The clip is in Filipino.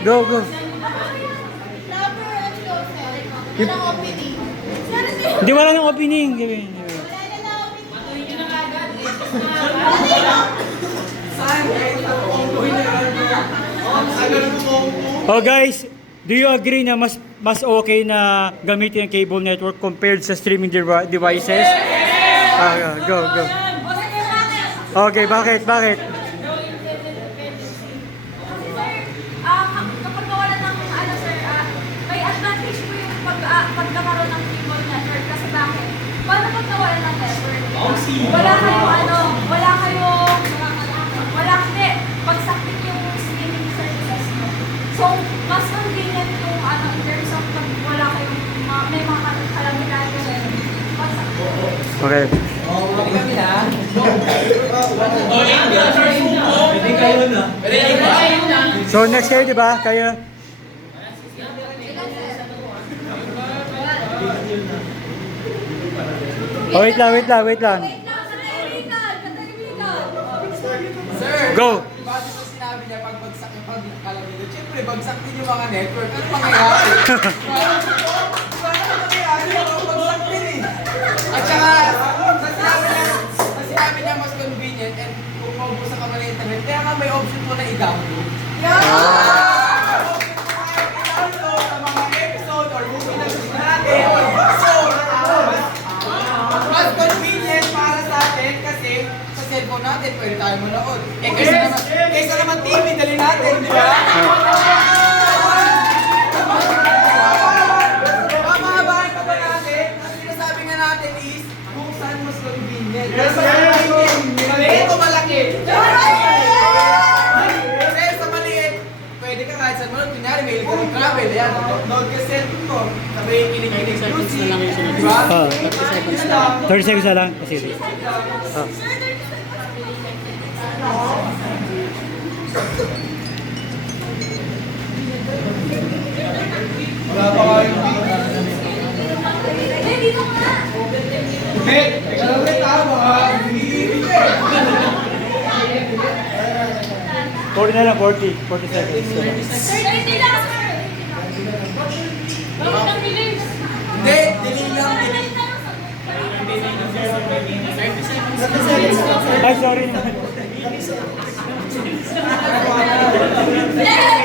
Go, go. Walang opening. Hindi, wala nang opening. Oh guys, do you agree na mas okay na gamitin ang cable network compared sa streaming devices? Go, go. Okay, bakit? Kapag nawala ng sir, may advantage po yung pagkakaroon ng cable network. Kasi bakit? Paano pag nawala ng network? Hindi. Pagsakit yung streaming services mo. So, mas convenient yung in terms of pag wala kayong may mga kalamitan kasi pagsakit. Okay. Hindi kami na. So next kayo, di ba? Kayo. Oh, wait lang. Katahimikan! Sir, Go. base sa sinabi niya, pag bagsak yung pagkalamito, siyempre, bagsak din yung mga network. Ano mangyayari? Bagsak din eh. At saka, sa sinabi niya mas convenient and kung maubusan ka man ng internet, kaya nga may option po na i-download. I-download sa mga episode or movie na gusto natin. So, mas convenient para sa atin kasi sa cellphone natin pwede tayo manood. Kaysa naman TV, dali natin, di ba? Mamahabahan pa ba natin? Ang sinasabi nga natin is kung saan mas convenient. Maliit o malaki? Kasi sa maliit, pwede ka kahit saan manood. Kunyari, may ikaw travel, yan. Nood ka cellphone mo. Sabi, kinikinig music. Di ba? 30 seconds na lang. Sige. Wala pa kayo. Dito ka na! Hey, ikaw lang ulit baka hihihigit eh. 40 na lang, 40 seconds. Sir, hindi lang, sir! Bakit ang bilis? Hindi, delay lang. Ay, sorry na. Yes!